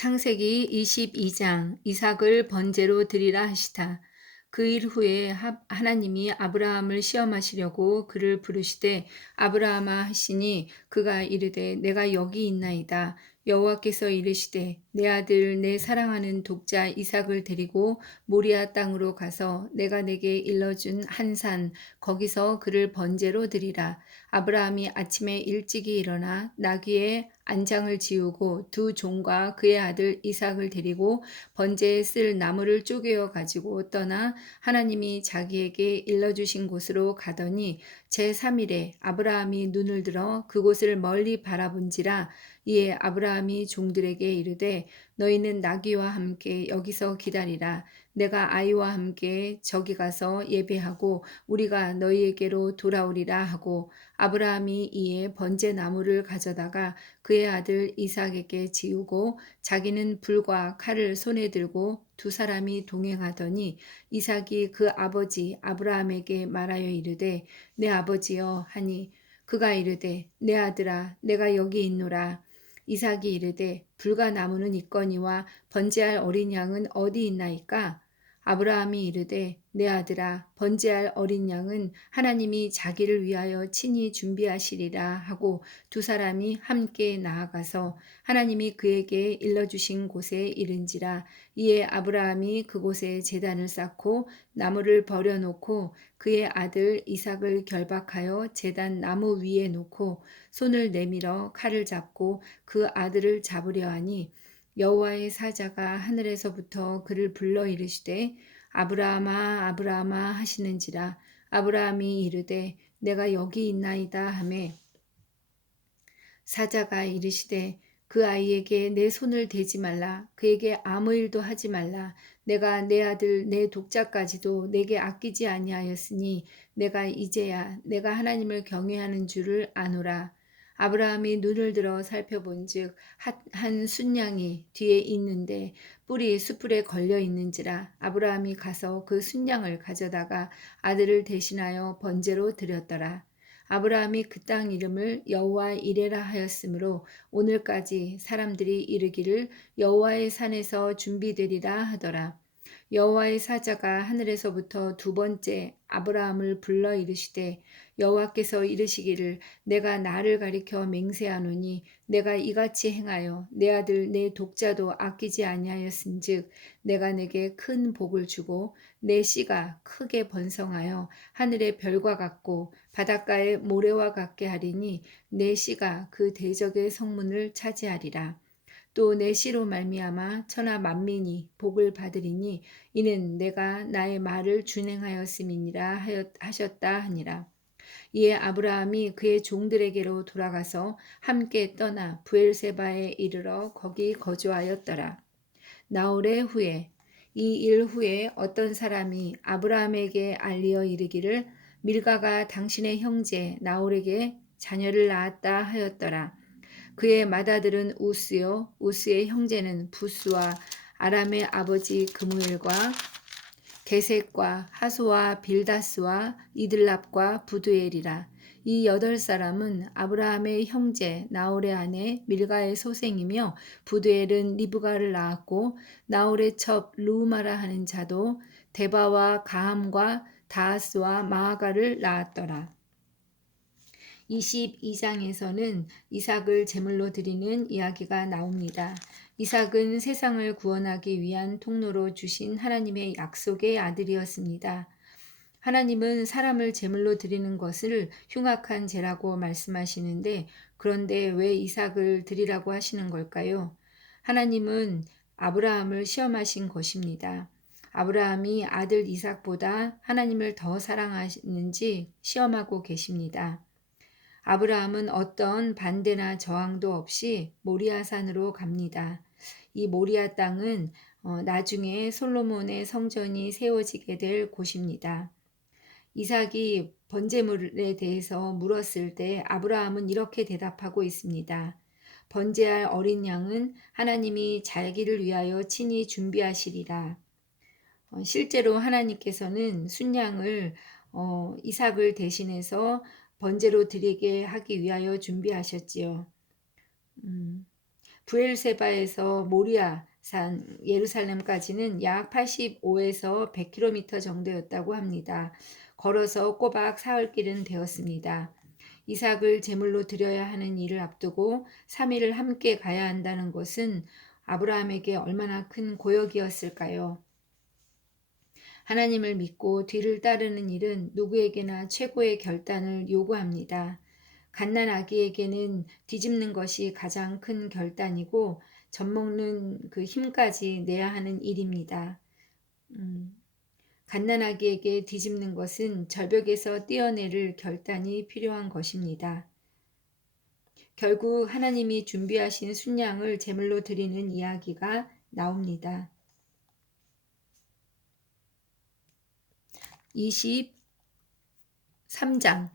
창세기 22장 이삭을 번제로 드리라 하시다. 그 일 후에 하나님이 아브라함을 시험하시려고 그를 부르시되 아브라함아 하시니 그가 이르되 내가 여기 있나이다. 여호와께서 이르시되 내 아들 내 사랑하는 독자 이삭을 데리고 모리아 땅으로 가서 내가 내게 일러준 한 산 거기서 그를 번제로 드리라. 아브라함이 아침에 일찍이 일어나 나귀의 안장을 지우고 두 종과 그의 아들 이삭을 데리고 번제에 쓸 나무를 쪼개어 가지고 떠나 하나님이 자기에게 일러주신 곳으로 가더니 제3일에 아브라함이 눈을 들어 그곳을 멀리 바라본지라. 이에 아브라함이 종들에게 이르되 너희는 나귀와 함께 여기서 기다리라. 내가 아이와 함께 저기 가서 예배하고 우리가 너희에게로 돌아오리라 하고 아브라함이 이에 번제 나무를 가져다가 그의 아들 이삭에게 지우고 자기는 불과 칼을 손에 들고 두 사람이 동행하더니 이삭이 그 아버지 아브라함에게 말하여 이르되 내 아버지여 하니 그가 이르되 내 아들아 내가 여기 있노라. 이삭이 이르되 불과 나무는 있거니와 번제할 어린 양은 어디 있나이까? 아브라함이 이르되 내 아들아 번제할 어린 양은 하나님이 자기를 위하여 친히 준비하시리라 하고 두 사람이 함께 나아가서 하나님이 그에게 일러주신 곳에 이른지라. 이에 아브라함이 그곳에 제단을 쌓고 나무를 버려놓고 그의 아들 이삭을 결박하여 제단 나무 위에 놓고 손을 내밀어 칼을 잡고 그 아들을 잡으려 하니 여호와의 사자가 하늘에서부터 그를 불러 이르시되 아브라함아 아브라함아 하시는지라. 아브라함이 이르되 내가 여기 있나이다 하매 사자가 이르시되 그 아이에게 내 손을 대지 말라. 그에게 아무 일도 하지 말라. 내가 내 아들 내 독자까지도 내게 아끼지 아니하였으니 내가 이제야 내가 하나님을 경외하는 줄을 아노라. 아브라함이 눈을 들어 살펴본즉 한 순양이 뒤에 있는데 뿔이 수풀에 걸려 있는지라. 아브라함이 가서 그 순양을 가져다가 아들을 대신하여 번제로 드렸더라. 아브라함이 그 땅 이름을 여호와 이레라 하였으므로 오늘까지 사람들이 이르기를 여호와의 산에서 준비되리라 하더라. 여호와의 사자가 하늘에서부터 두 번째 아브라함을 불러 이르시되 여호와께서 이르시기를 내가 나를 가리켜 맹세하노니 내가 이같이 행하여 내 아들 내 독자도 아끼지 아니하였은즉 내가 내게 큰 복을 주고 내 씨가 크게 번성하여 하늘의 별과 같고 바닷가의 모래와 같게 하리니 내 씨가 그 대적의 성문을 차지하리라. 또 내 씨로 말미암아 천하 만민이 복을 받으리니 이는 내가 나의 말을 준행하였음이니라 하셨다 하니라. 이에 아브라함이 그의 종들에게로 돌아가서 함께 떠나 부엘세바에 이르러 거기 거주하였더라. 나홀의 후에 이 일 후에 어떤 사람이 아브라함에게 알리어 이르기를 밀가가 당신의 형제 나홀에게 자녀를 낳았다 하였더라. 그의 맏아들은 우스요 우스의 형제는 부스와 아람의 아버지 그무엘과 게셋과 하소와 빌다스와 이들랍과 부두엘이라. 이 8사람은 아브라함의 형제 나홀의 아내 밀가의 소생이며 부두엘은 리브가를 낳았고 나홀의 첩 루마라 하는 자도 데바와 가함과 다하스와 마아가를 낳았더라. 22장에서는 이삭을 제물로 드리는 이야기가 나옵니다. 이삭은 세상을 구원하기 위한 통로로 주신 하나님의 약속의 아들이었습니다. 하나님은 사람을 제물로 드리는 것을 흉악한 죄라고 말씀하시는데 그런데 왜 이삭을 드리라고 하시는 걸까요? 하나님은 아브라함을 시험하신 것입니다. 아브라함이 아들 이삭보다 하나님을 더 사랑하는지 시험하고 계십니다. 아브라함은 어떤 반대나 저항도 없이 모리아산으로 갑니다. 이 모리아 땅은 나중에 솔로몬의 성전이 세워지게 될 곳입니다. 이삭이 번제물에 대해서 물었을 때 아브라함은 이렇게 대답하고 있습니다. 번제할 어린 양은 하나님이 자기를 위하여 친히 준비하시리라. 실제로 하나님께서는 순양을 이삭을 대신해서 번제로 드리게 하기 위하여 준비하셨지요. 음, 부엘세바에서 모리아산 예루살렘까지는 약 85에서 100km 정도였다고 합니다. 걸어서 꼬박 사흘길은 되었습니다. 이삭을 제물로 드려야 하는 일을 앞두고 3일을 함께 가야 한다는 것은 아브라함에게 얼마나 큰 고역이었을까요? 하나님을 믿고 뒤를 따르는 일은 누구에게나 최고의 결단을 요구합니다. 갓난 아기에게는 뒤집는 것이 가장 큰 결단이고 젖먹는 그 힘까지 내야 하는 일입니다. 갓난 아기에게 뒤집는 것은 절벽에서 뛰어내릴 결단이 필요한 것입니다. 결국 하나님이 준비하신 순양을 제물로 드리는 이야기가 나옵니다. 23장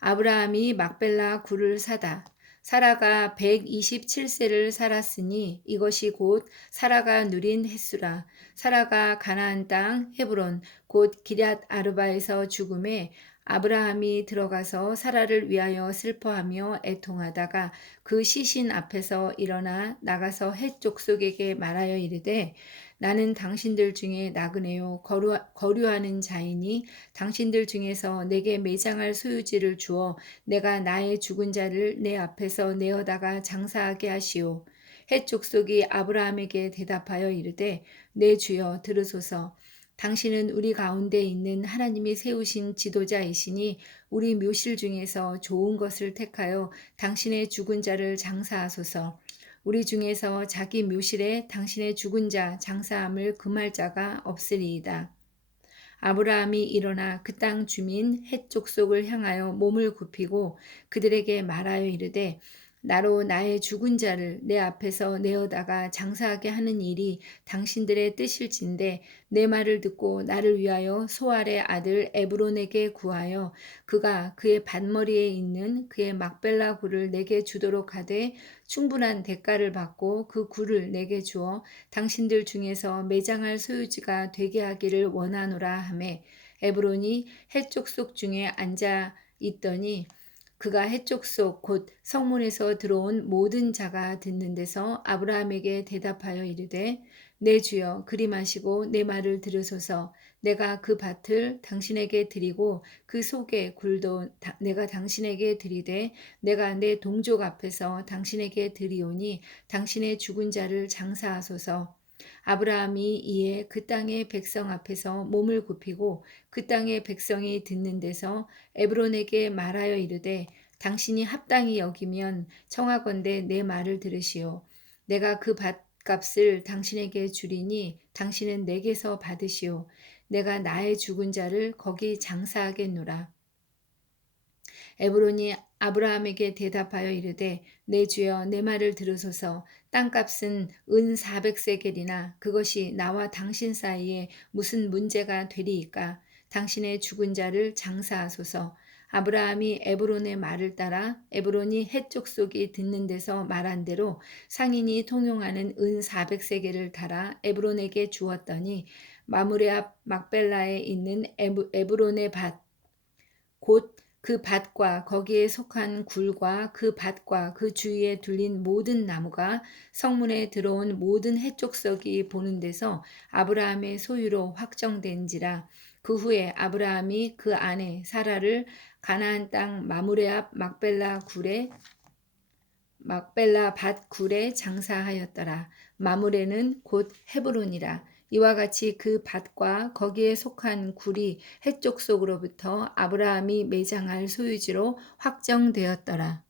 아브라함이 막벨라 굴을 사다. 사라가 127세를 살았으니 이것이 곧 사라가 누린 햇수라. 사라가 가나안 땅 헤브론 곧 기럇 아르바에서 죽음에 아브라함이 들어가서 사라를 위하여 슬퍼하며 애통하다가 그 시신 앞에서 일어나 나가서 헷 족속에게 말하여 이르되 나는 당신들 중에 나그네요 거류하는 자이니 당신들 중에서 내게 매장할 소유지를 주어 내가 나의 죽은 자를 내 앞에서 내어다가 장사하게 하시오. 헷 족속이 아브라함에게 대답하여 이르되 내 주여 들으소서. 당신은 우리 가운데 있는 하나님이 세우신 지도자이시니 우리 묘실 중에서 좋은 것을 택하여 당신의 죽은 자를 장사하소서. 우리 중에서 자기 묘실에 당신의 죽은 자 장사함을 금할 자가 없으리이다. 아브라함이 일어나 그 땅 주민 헷 족속을 향하여 몸을 굽히고 그들에게 말하여 이르되 나로 나의 죽은 자를 내 앞에서 내어다가 장사하게 하는 일이 당신들의 뜻일진데 내 말을 듣고 나를 위하여 소알의 아들 에브론에게 구하여 그가 그의 밭머리에 있는 그의 막벨라 굴을 내게 주도록 하되 충분한 대가를 받고 그 굴을 내게 주어 당신들 중에서 매장할 소유지가 되게 하기를 원하노라 하매 에브론이 헷 족속 중에 앉아 있더니 그가 헷 족속 곧 성문에서 들어온 모든 자가 듣는 데서 아브라함에게 대답하여 이르되 내 주여 그리 마시고 내 말을 들으소서. 내가 그 밭을 당신에게 드리고 그 속의 굴도 내가 당신에게 드리되 내가 내 동족 앞에서 당신에게 드리오니 당신의 죽은 자를 장사하소서. 아브라함이 이에 그 땅의 백성 앞에서 몸을 굽히고 그 땅의 백성이 듣는 데서 에브론에게 말하여 이르되 당신이 합당히 여기면 청하건대 내 말을 들으시오. 내가 그 밭값을 당신에게 주리니 당신은 내게서 받으시오. 내가 나의 죽은 자를 거기 장사하겠노라. 에브론이 아브라함에게 대답하여 이르되 내 주여 내 말을 들으소서. 땅값은 은 400세겔이나 그것이 나와 당신 사이에 무슨 문제가 되리이까. 당신의 죽은 자를 장사하소서. 아브라함이 에브론의 말을 따라 에브론이 헷 족속이 듣는 데서 말한 대로 상인이 통용하는 은 400세겔을 달아 에브론에게 주었더니 마므레 앞 막벨라에 있는 에브론의 밭 곧 그 밭과 거기에 속한 굴과 그 밭과 그 주위에 둘린 모든 나무가 성문에 들어온 모든 해족석이 보는 데서 아브라함의 소유로 확정된지라. 그 후에 아브라함이 그 아내 사라를 가나안 땅 마므레 앞 막벨라 밭 굴에 장사하였더라. 마므레는 곧 헤브론이라. 이와 같이 그 밭과 거기에 속한 굴이 헷족 속으로부터 아브라함이 매장할 소유지로 확정되었더라.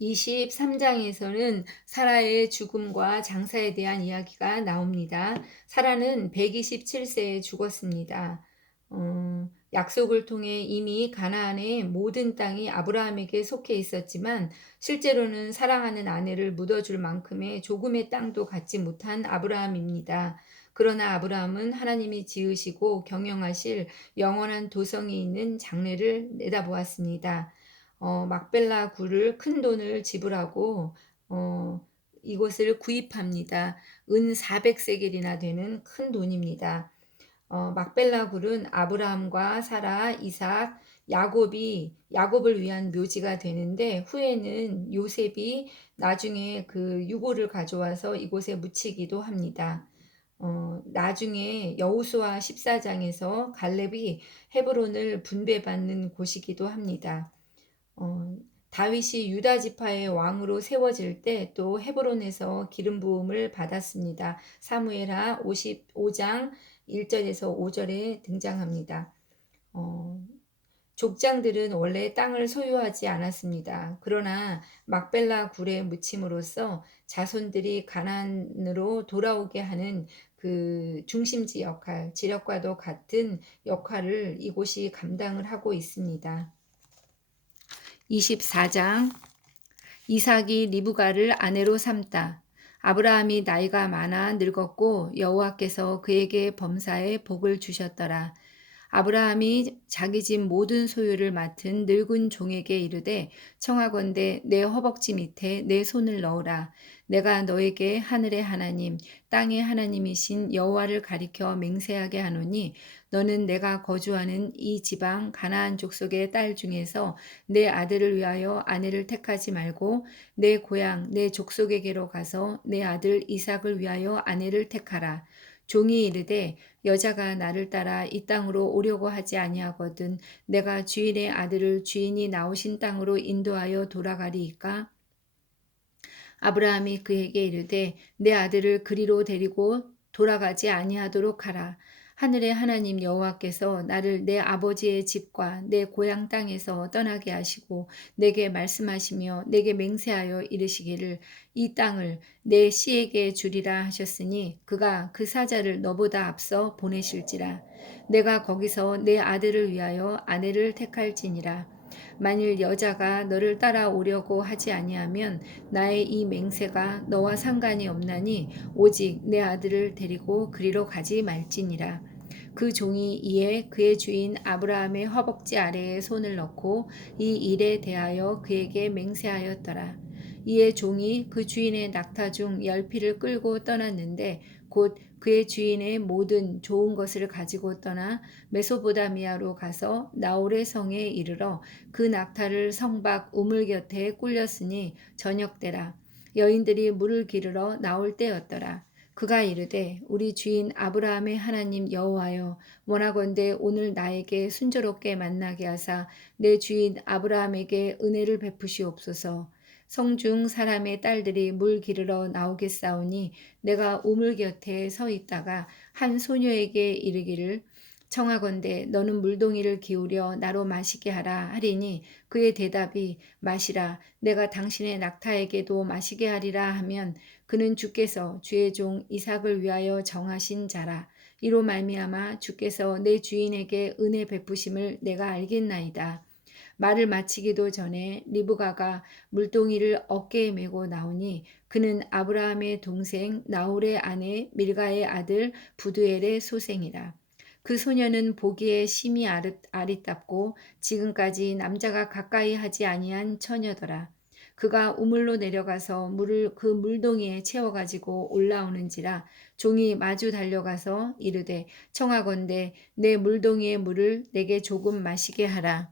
23장에서는 사라의 죽음과 장사에 대한 이야기가 나옵니다. 사라는 127세에 죽었습니다. 약속을 통해 이미 가나안의 모든 땅이 아브라함에게 속해 있었지만 실제로는 사랑하는 아내를 묻어줄 만큼의 조금의 땅도 갖지 못한 아브라함입니다. 그러나 아브라함은 하나님이 지으시고 경영하실 영원한 도성이 있는 장래를 내다보았습니다. 막벨라 굴을 큰 돈을 지불하고 이곳을 구입합니다. 은 400세겔이나 되는 큰 돈입니다. 막벨라 굴은 아브라함과 사라, 이삭, 야곱을 위한 묘지가 되는데 후에는 요셉이 나중에 그 유골을 가져와서 이곳에 묻히기도 합니다. 나중에 여호수아 14장에서 갈렙이 헤브론을 분배받는 곳이기도 합니다. 어, 다윗이 유다 지파의 왕으로 세워질 때 또 헤브론에서 기름 부음을 받았습니다. 사무엘하 55장 1절에서 5절에 등장합니다. 어, 족장들은 원래 땅을 소유하지 않았습니다. 그러나 막벨라 굴에 묻힘으로써 자손들이 가나안으로 돌아오게 하는 그 중심지 역할, 지력과도 같은 역할을 이곳이 감당을 하고 있습니다. 24장 이삭이 리브가를 아내로 삼다. 아브라함이 나이가 많아 늙었고 여호와께서 그에게 범사에 복을 주셨더라. 아브라함이 자기 집 모든 소유를 맡은 늙은 종에게 이르되 청하건대 내 허벅지 밑에 내 손을 넣으라. 내가 너에게 하늘의 하나님 땅의 하나님이신 여호와를 가리켜 맹세하게 하노니 너는 내가 거주하는 이 지방 가나안 족속의 딸 중에서 내 아들을 위하여 아내를 택하지 말고 내 고향 내 족속에게로 가서 내 아들 이삭을 위하여 아내를 택하라. 종이 이르되 여자가 나를 따라 이 땅으로 오려고 하지 아니하거든 내가 주인의 아들을 주인이 나오신 땅으로 인도하여 돌아가리이까? 아브라함이 그에게 이르되 내 아들을 그리로 데리고 돌아가지 아니하도록 하라. 하늘의 하나님 여호와께서 나를 내 아버지의 집과 내 고향 땅에서 떠나게 하시고 내게 말씀하시며 내게 맹세하여 이르시기를 이 땅을 내 씨에게 주리라 하셨으니 그가 그 사자를 너보다 앞서 보내실지라. 내가 거기서 내 아들을 위하여 아내를 택할지니라. 만일 여자가 너를 따라오려고 하지 아니하면 나의 이 맹세가 너와 상관이 없나니 오직 내 아들을 데리고 그리로 가지 말지니라. 그 종이 이에 그의 주인 아브라함의 허벅지 아래에 손을 넣고 이 일에 대하여 그에게 맹세하였더라. 이에 종이 그 주인의 낙타 중 10피를 끌고 떠났는데 곧 그의 주인의 모든 좋은 것을 가지고 떠나 메소보다미아로 가서 나홀의 성에 이르러 그 낙타를 성 밖 우물 곁에 꿀렸으니 저녁때라. 여인들이 물을 기르러 나올 때였더라. 그가 이르되 우리 주인 아브라함의 하나님 여호와여 원하건대 오늘 나에게 순조롭게 만나게 하사 내 주인 아브라함에게 은혜를 베푸시옵소서. 성중 사람의 딸들이 물 기르러 나오겠사오니 내가 우물 곁에 서 있다가 한 소녀에게 이르기를 청하건대 너는 물동이를 기울여 나로 마시게 하라 하리니 그의 대답이 마시라 내가 당신의 낙타에게도 마시게 하리라 하면 그는 주께서 주의 종 이삭을 위하여 정하신 자라. 이로 말미암아 주께서 내 주인에게 은혜 베푸심을 내가 알겠나이다. 말을 마치기도 전에 리브가가 물동이를 어깨에 메고 나오니 그는 아브라함의 동생 나홀의 아내 밀가의 아들 부두엘의 소생이라. 그 소녀는 보기에 심히 아리답고 지금까지 남자가 가까이 하지 아니한 처녀더라. 그가 우물로 내려가서 물을 그 물동이에 채워가지고 올라오는지라 종이 마주 달려가서 이르되 청하건대 내 물동이의 물을 내게 조금 마시게 하라.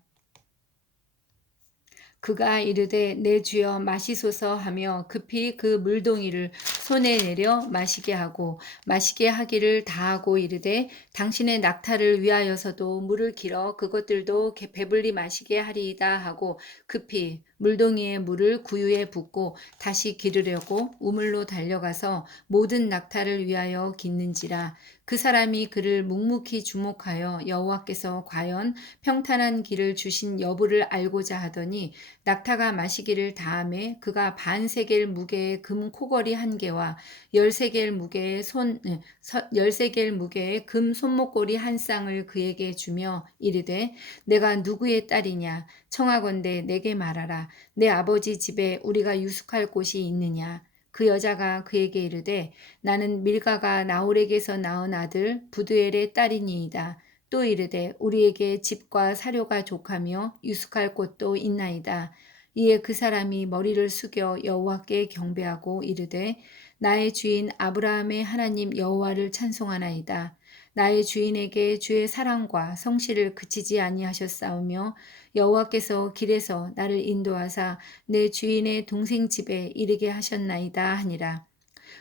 그가 이르되 내 주여 마시소서 하며 급히 그 물동이를 손에 내려 마시게 하고 마시게 하기를 다하고 이르되 당신의 낙타를 위하여서도 물을 길어 그것들도 배불리 마시게 하리이다 하고 급히 물동이의 물을 구유에 붓고 다시 기르려고 우물로 달려가서 모든 낙타를 위하여 깃는지라. 그 사람이 그를 묵묵히 주목하여 여호와께서 과연 평탄한 길을 주신 여부를 알고자 하더니 낙타가 마시기를 다함에 그가 반 세겔 무게의 금 코걸이 한 개와 13겔 무게의 13겔 무게의 금 손목고리 한 쌍을 그에게 주며 이르되 내가 누구의 딸이냐 청하건대 내게 말하라 내 아버지 집에 우리가 유숙할 곳이 있느냐. 그 여자가 그에게 이르되 나는 밀가가 나홀에게서 낳은 아들 부두엘의 딸이니이다. 또 이르되 우리에게 집과 사료가 족하며 유숙할 곳도 있나이다. 이에 그 사람이 머리를 숙여 여호와께 경배하고 이르되 나의 주인 아브라함의 하나님 여호와를 찬송하나이다. 나의 주인에게 주의 사랑과 성실을 그치지 아니하셨사오며 여호와께서 길에서 나를 인도하사 내 주인의 동생 집에 이르게 하셨나이다 하니라.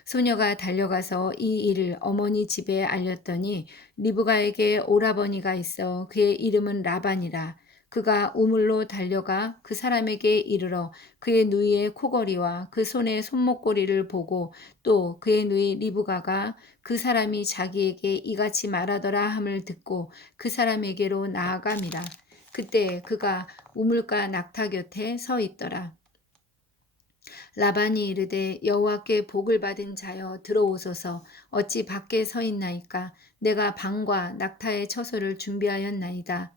소녀가 달려가서 이 일을 어머니 집에 알렸더니 리브가에게 오라버니가 있어 그의 이름은 라반이라. 그가 우물로 달려가 그 사람에게 이르러 그의 누이의 코걸이와 그 손의 손목걸이를 보고 또 그의 누이 리브가가 그 사람이 자기에게 이같이 말하더라 함을 듣고 그 사람에게로 나아감이라. 그때 그가 우물가 낙타 곁에 서 있더라. 라반이 이르되 여호와께 복을 받은 자여 들어오소서. 어찌 밖에 서 있나이까. 내가 방과 낙타의 처소를 준비하였나이다.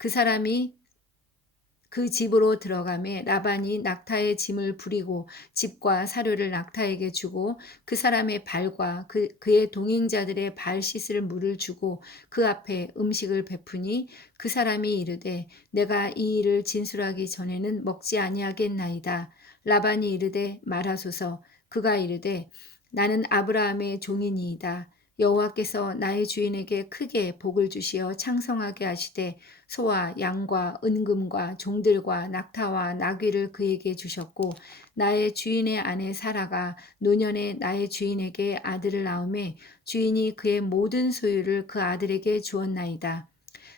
그 사람이 그 집으로 들어가매 라반이 낙타의 짐을 부리고 집과 사료를 낙타에게 주고 그 사람의 발과 그의 동행자들의 발 씻을 물을 주고 그 앞에 음식을 베푸니 그 사람이 이르되 내가 이 일을 진술하기 전에는 먹지 아니하겠나이다. 라반이 이르되 말하소서. 그가 이르되 나는 아브라함의 종이니이다. 여호와께서 나의 주인에게 크게 복을 주시어 창성하게 하시되 소와 양과 은금과 종들과 낙타와 나귀를 그에게 주셨고 나의 주인의 아내 사라가 노년에 나의 주인에게 아들을 낳음에 주인이 그의 모든 소유를 그 아들에게 주었나이다.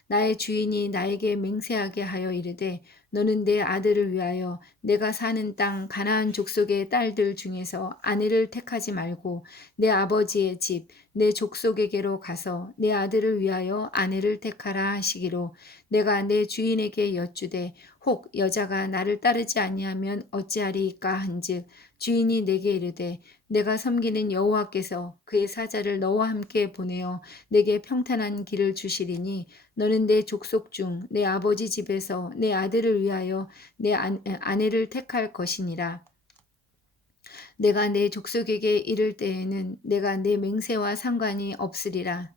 나의 주인이 나에게 맹세하게 하여 이르되 너는 내 아들을 위하여 내가 사는 땅 가나안 족속의 딸들 중에서 아내를 택하지 말고 내 아버지의 집 내 족속에게로 가서 내 아들을 위하여 아내를 택하라 하시기로 내가 내 주인에게 여쭈되 혹 여자가 나를 따르지 아니하면 어찌하리이까 한즉 주인이 내게 이르되 내가 섬기는 여호와께서 그의 사자를 너와 함께 보내어 내게 평탄한 길을 주시리니 너는 내 족속 중 내 아버지 집에서 내 아들을 위하여 내 아내를 택할 것이니라. 내가 내 족속에게 이를 때에는 내가 내 맹세와 상관이 없으리라.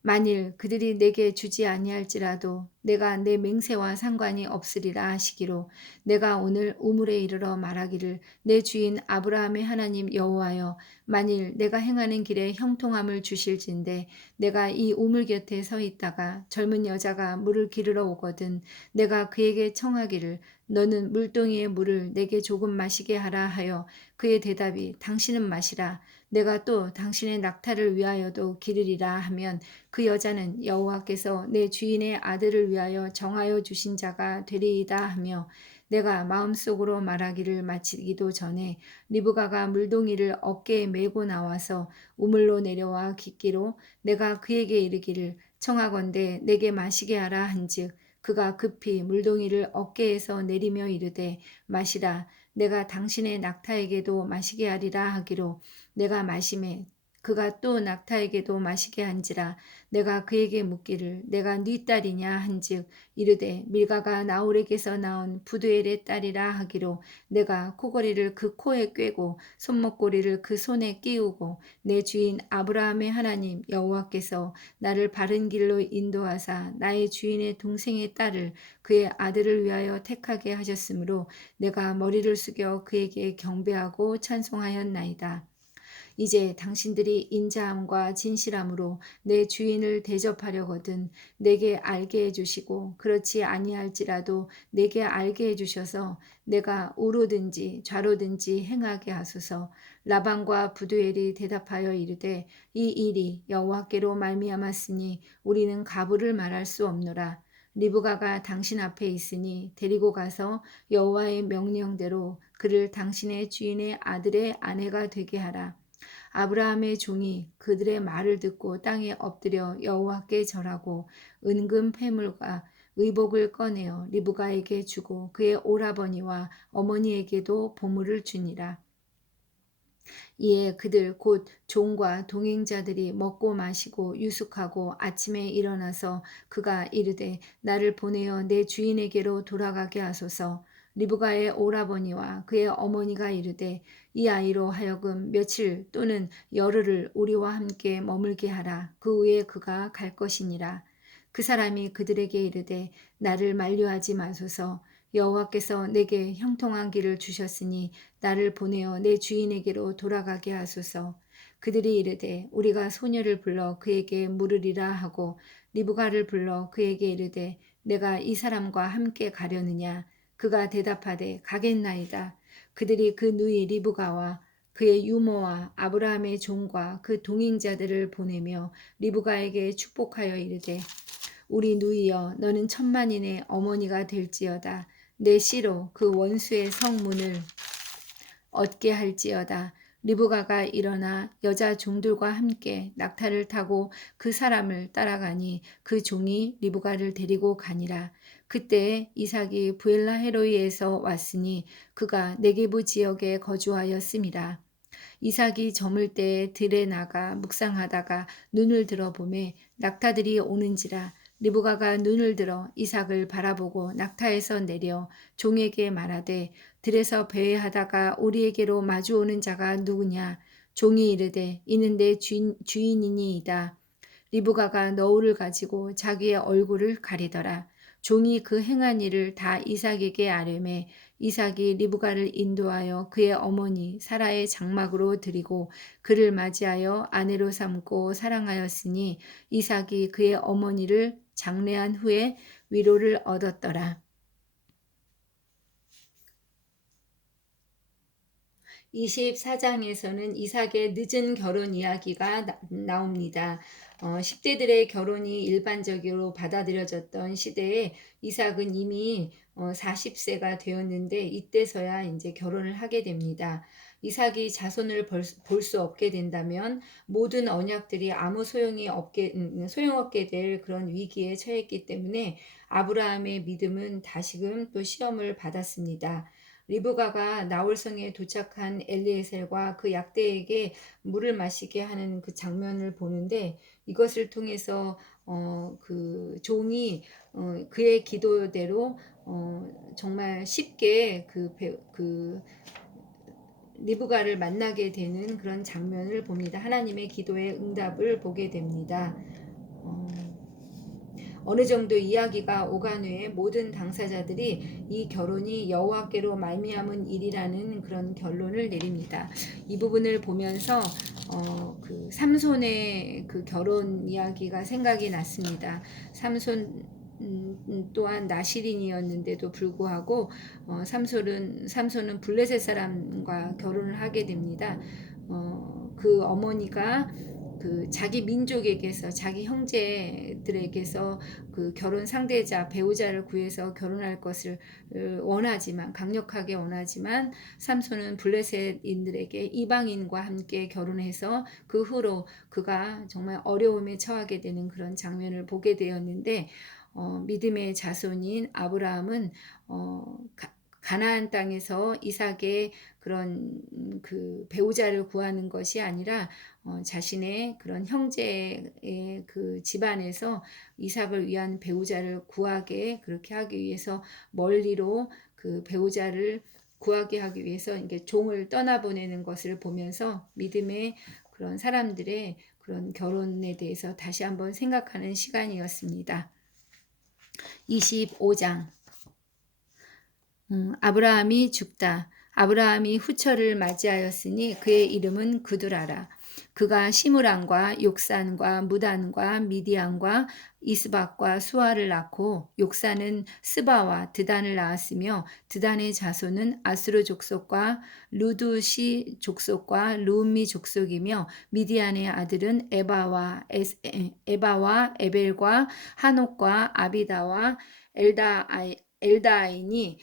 만일 그들이 내게 주지 아니할지라도 내가 내 맹세와 상관이 없으리라 하시기로 내가 오늘 우물에 이르러 말하기를 내 주인 아브라함의 하나님 여호와여 만일 내가 행하는 길에 형통함을 주실진데 내가 이 우물 곁에 서 있다가 젊은 여자가 물을 기르러 오거든 내가 그에게 청하기를 너는 물동이의 물을 내게 조금 마시게 하라 하여 그의 대답이 당신은 마시라 내가 또 당신의 낙타를 위하여도 기르리라 하면 그 여자는 여호와께서 내 주인의 아들을 위하여 정하여 주신 자가 되리이다 하며 내가 마음속으로 말하기를 마치기도 전에 리브가가 물동이를 어깨에 메고 나와서 우물로 내려와 깃기로 내가 그에게 이르기를 청하건대 내게 마시게 하라 한즉 그가 급히 물동이를 어깨에서 내리며 이르되 마시라 내가 당신의 낙타에게도 마시게 하리라 하기로 내가 마시매 그가 또 낙타에게도 마시게 한지라 내가 그에게 묻기를 내가 네 딸이냐 한즉 이르되 밀가가 나홀에게서 나온 부두엘의 딸이라 하기로 내가 코걸이를 그 코에 꿰고 손목고리를 그 손에 끼우고 내 주인 아브라함의 하나님 여호와께서 나를 바른 길로 인도하사 나의 주인의 동생의 딸을 그의 아들을 위하여 택하게 하셨으므로 내가 머리를 숙여 그에게 경배하고 찬송하였나이다. 이제 당신들이 인자함과 진실함으로 내 주인을 대접하려거든 내게 알게 해주시고 그렇지 아니할지라도 내게 알게 해주셔서 내가 우로든지 좌로든지 행하게 하소서. 라반과 부두엘이 대답하여 이르되 이 일이 여호와께로 말미암았으니 우리는 가부를 말할 수 없노라. 리브가가 당신 앞에 있으니 데리고 가서 여호와의 명령대로 그를 당신의 주인의 아들의 아내가 되게 하라. 아브라함의 종이 그들의 말을 듣고 땅에 엎드려 여호와께 절하고 은금 패물과 의복을 꺼내어 리브가에게 주고 그의 오라버니와 어머니에게도 보물을 주니라. 이에 그들 곧 종과 동행자들이 먹고 마시고 유숙하고 아침에 일어나서 그가 이르되 나를 보내어 내 주인에게로 돌아가게 하소서. 리브가의 오라버니와 그의 어머니가 이르되 이 아이로 하여금 며칠 또는 열흘을 우리와 함께 머물게 하라. 그 후에 그가 갈 것이니라. 그 사람이 그들에게 이르되 나를 만류하지 마소서. 여호와께서 내게 형통한 길을 주셨으니 나를 보내어 내 주인에게로 돌아가게 하소서. 그들이 이르되 우리가 소녀를 불러 그에게 물으리라 하고 리브가를 불러 그에게 이르되 내가 이 사람과 함께 가려느냐. 그가 대답하되 가겠나이다. 그들이 그 누이 리브가와 그의 유모와 아브라함의 종과 그 동행자들을 보내며 리브가에게 축복하여 이르되 우리 누이여 너는 천만인의 어머니가 될지어다. 내 씨로 그 원수의 성문을 얻게 할지어다. 리브가가 일어나 여자 종들과 함께 낙타를 타고 그 사람을 따라가니 그 종이 리브가를 데리고 가니라. 그때 이삭이 부엘라헤로이에서 왔으니 그가 네게부 지역에 거주하였음이라. 이삭이 저물 때에 들에 나가 묵상하다가 눈을 들어보매 낙타들이 오는지라. 리브가가 눈을 들어 이삭을 바라보고 낙타에서 내려 종에게 말하되 들에서 배회하다가 우리에게로 마주오는 자가 누구냐. 종이 이르되 이는 내 주인이니이다. 리브가가 너울을 가지고 자기의 얼굴을 가리더라. 종이 그 행한 일을 다 이삭에게 아뢰매 이삭이 리브가를 인도하여 그의 어머니 사라의 장막으로 드리고 그를 맞이하여 아내로 삼고 사랑하였으니 이삭이 그의 어머니를 장례한 후에 위로를 얻었더라. 24장에서는 이삭의 늦은 결혼 이야기가 나옵니다. 10대들의 결혼이 일반적으로 받아들여졌던 시대에 이삭은 이미 40세가 되었는데 이때서야 이제 결혼을 하게 됩니다. 이삭이 자손을 볼 수 없게 된다면 모든 언약들이 아무 소용없게 될 그런 위기에 처했기 때문에 아브라함의 믿음은 다시금 또 시험을 받았습니다. 리브가가 나홀성에 도착한 엘리에셀과 그 약대에게 물을 마시게 하는 그 장면을 보는데 이것을 통해서 그 종이 그의 기도대로 정말 쉽게 그 리브가를 만나게 되는 그런 장면을 봅니다. 하나님의 기도의 응답을 보게 됩니다. 어느 정도 이야기가 오간 후에 모든 당사자들이 이 결혼이 여호와께로 말미암은 일이라는 그런 결론을 내립니다. 이 부분을 보면서 그 삼손의 그 결혼 이야기가 생각이 났습니다. 삼손 또한 나시린이었는데도 불구하고 삼손은 블레셋 사람과 결혼을 하게 됩니다. 그 어머니가 그 자기 민족에게서 자기 형제들에게서 그 결혼 상대자 배우자를 구해서 결혼할 것을 원하지만 강력하게 원하지만 삼손은 블레셋인들에게 이방인과 함께 결혼해서 그 후로 그가 정말 어려움에 처하게 되는 그런 장면을 보게 되었는데 믿음의 자손인 아브라함은 가나안 땅에서 이삭의 그런 그 배우자를 구하는 것이 아니라 자신의 그런 형제의 그 집안에서 이삭을 위한 배우자를 구하게 그렇게 하기 위해서 멀리로 그 배우자를 구하게 하기 위해서 이게 종을 떠나보내는 것을 보면서 믿음의 그런 사람들의 그런 결혼에 대해서 다시 한번 생각하는 시간이었습니다. 25장 아브라함이 죽다. 아브라함이 후처를 맞이하였으니 그의 이름은 그두라라. 그가 시므랑과 욕산과 무단과 미디안과 이스박과 수아를 낳고 욕산은 스바와 드단을 낳았으며 드단의 자손은 아스루 족속과 루두시 족속과 루미 족속이며 미디안의 아들은 에바와 에벨과 한옥과 아비다와 엘다아이니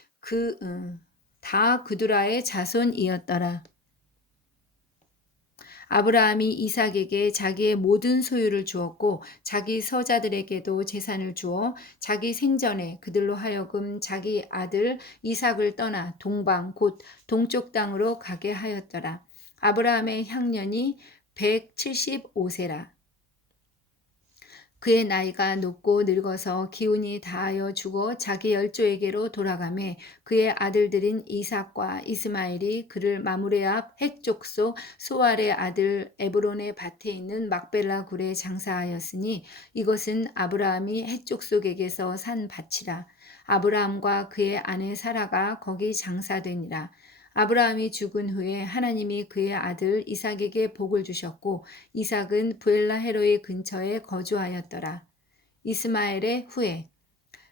다 그두라의 자손이었더라. 아브라함이 이삭에게 자기의 모든 소유를 주었고 자기 서자들에게도 재산을 주어 자기 생전에 그들로 하여금 자기 아들 이삭을 떠나 동방 곧 동쪽 땅으로 가게 하였더라. 아브라함의 향년이 175세라. 그의 나이가 높고 늙어서 기운이 다하여 죽어 자기 열조에게로 돌아가매 그의 아들들인 이삭과 이스마엘이 그를 마므레 앞 헷 족속 소알의 아들 에브론의 밭에 있는 막벨라 굴에 장사하였으니 이것은 아브라함이 헷 족속에게서 산 밭이라. 아브라함과 그의 아내 사라가 거기 장사되니라. 아브라함이 죽은 후에 하나님이 그의 아들 이삭에게 복을 주셨고 이삭은 부엘라 헤로이 근처에 거주하였더라. 이스마엘의 후예.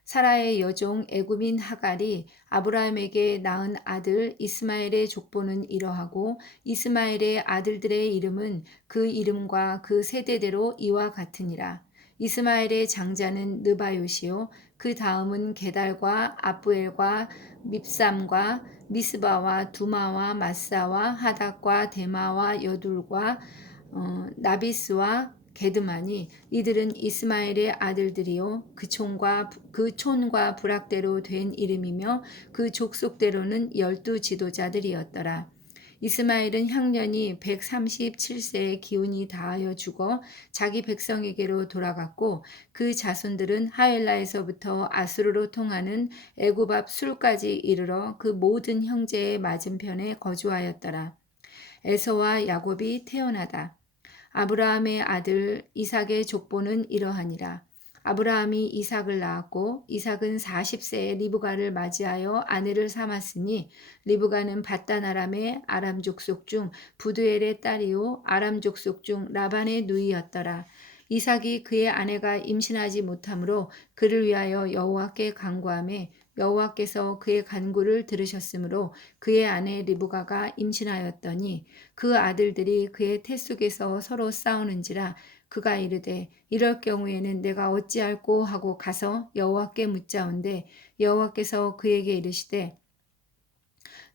사라의 여종 애굽인 하갈이 아브라함에게 낳은 아들 이스마엘의 족보는 이러하고 이스마엘의 아들들의 이름은 그 이름과 그 세대대로 이와 같으니라. 이스마엘의 장자는 느바요시요 그 다음은 게달과 아부엘과 밉삼과 미스바와 두마와 마사와 하닥과 데마와 여둘과 나비스와 게드마니 이들은 이스마엘의 아들들이요 그 촌과 부락대로 된 이름이며 그 족속대로는 12지도자들이었더라. 이스마엘은 향년이 137세의 기운이 다하여 죽어 자기 백성에게로 돌아갔고 그 자손들은 하엘라에서부터 아수르로 통하는 애굽 앞 술까지 이르러 그 모든 형제의 맞은편에 거주하였더라. 에서와 야곱이 태어나다. 아브라함의 아들 이삭의 족보는 이러하니라. 아브라함이 이삭을 낳았고 이삭은 40세에 리브가를 맞이하여 아내를 삼았으니 리브가는 밧단 아람의 아람 족속 중 부두엘의 딸이요 아람 족속 중 라반의 누이였더라. 이삭이 그의 아내가 임신하지 못하므로 그를 위하여 여호와께 간구하매 여호와께서 그의 간구를 들으셨으므로 그의 아내 리브가가 임신하였더니 그 아들들이 그의 태 속에서 서로 싸우는지라 그가 이르되 이럴 경우에는 내가 어찌할꼬 하고 가서 여호와께 묻자온대 여호와께서 그에게 이르시되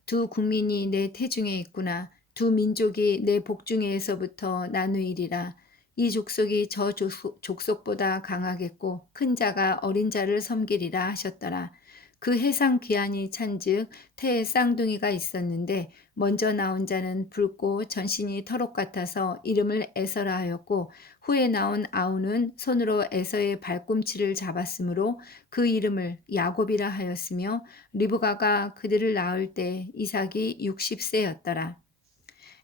두 국민이 내 태중에 있구나 두 민족이 내 복중에서부터 나누이리라 이 족속이 저 족속보다 강하겠고 큰 자가 어린 자를 섬기리라 하셨더라. 그 해상 기한이 찬즉 태에 쌍둥이가 있었는데 먼저 나온 자는 붉고 전신이 터록 같아서 이름을 에서라 하였고 후에 나온 아우는 손으로 에서의 발꿈치를 잡았으므로 그 이름을 야곱이라 하였으며 리브가가 그들을 낳을 때 이삭이 60세였더라.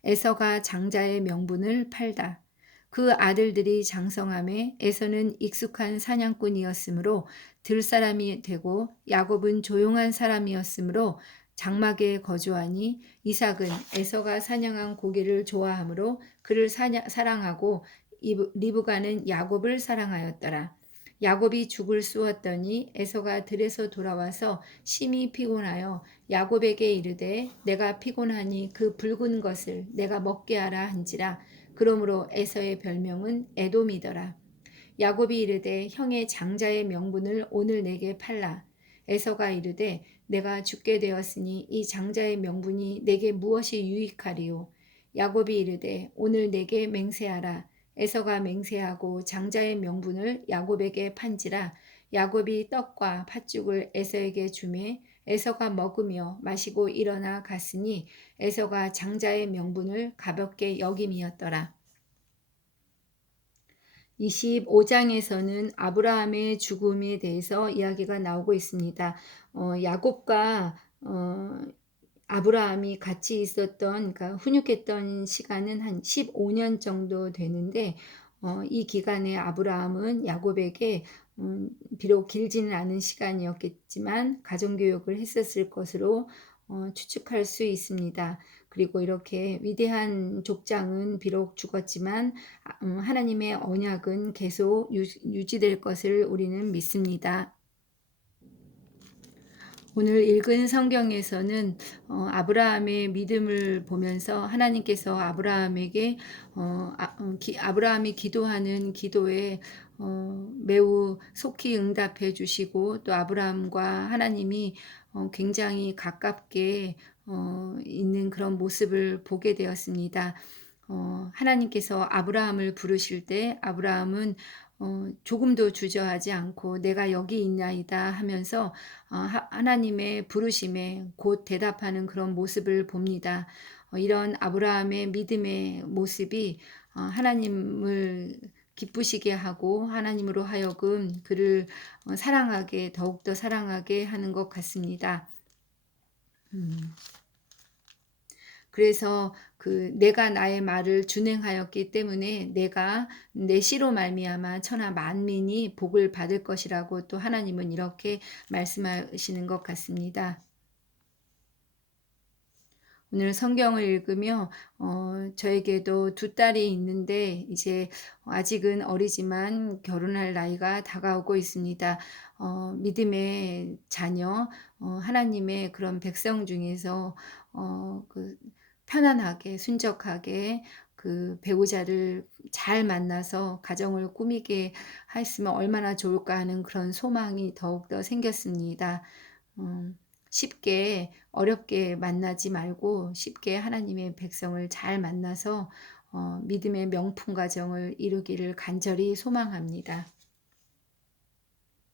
에서가 장자의 명분을 팔다. 그 아들들이 장성함에 에서는 익숙한 사냥꾼이었으므로 들사람이 되고 야곱은 조용한 사람이었으므로 장막에 거주하니 이삭은 에서가 사냥한 고기를 좋아하므로 그를 사랑하고 리브가는 야곱을 사랑하였더라. 야곱이 죽을 쑤었더니 에서가 들에서 돌아와서 심히 피곤하여 야곱에게 이르되 내가 피곤하니 그 붉은 것을 내가 먹게 하라 한지라. 그러므로 에서의 별명은 에돔이더라. 야곱이 이르되 형의 장자의 명분을 오늘 내게 팔라. 에서가 이르되 내가 죽게 되었으니 이 장자의 명분이 내게 무엇이 유익하리요. 야곱이 이르되 오늘 내게 맹세하라. 에서가 맹세하고 장자의 명분을 야곱에게 판지라. 야곱이 떡과 팥죽을 에서에게 주매 에서가 먹으며 마시고 일어나 갔으니 에서가 장자의 명분을 가볍게 여김이었더라. 25장에서는 아브라함의 죽음에 대해서 이야기가 나오고 있습니다. 야곱과 아브라함이 같이 있었던, 그러니까 훈육했던 시간은 한 15년 정도 되는데, 이 기간에 아브라함은 야곱에게 비록 길지는 않은 시간이었겠지만 가정교육을 했었을 것으로 추측할 수 있습니다. 그리고 이렇게 위대한 족장은 비록 죽었지만 하나님의 언약은 계속 유지될 것을 우리는 믿습니다. 오늘 읽은 성경에서는 아브라함의 믿음을 보면서 하나님께서 아브라함에게 아브라함이 기도하는 기도에 매우 속히 응답해 주시고 또 아브라함과 하나님이 굉장히 가깝게 있는 그런 모습을 보게 되었습니다. 하나님께서 아브라함을 부르실 때 아브라함은 조금도 주저하지 않고 내가 여기 있나이다 하면서 하나님의 부르심에 곧 대답하는 그런 모습을 봅니다. 이런 아브라함의 믿음의 모습이 하나님을 기쁘시게 하고 하나님으로 하여금 그를 더욱더 사랑하게 하는 것 같습니다. 그래서 내가 나의 말을 준행하였기 때문에 내가 내 씨로 말미암아 천하 만민이 복을 받을 것이라고 또 하나님은 이렇게 말씀하시는 것 같습니다. 오늘 성경을 읽으며 저에게도 두 딸이 있는데 이제 아직은 어리지만 결혼할 나이가 다가오고 있습니다. 믿음의 자녀, 하나님의 그런 백성 중에서 그 편안하게 순적하게 그 배우자를 잘 만나서 가정을 꾸미게 했으면 얼마나 좋을까 하는 그런 소망이 더욱더 생겼습니다. 쉽게 어렵게 만나지 말고 쉽게 하나님의 백성을 잘 만나서 믿음의 명품 가정을 이루기를 간절히 소망합니다.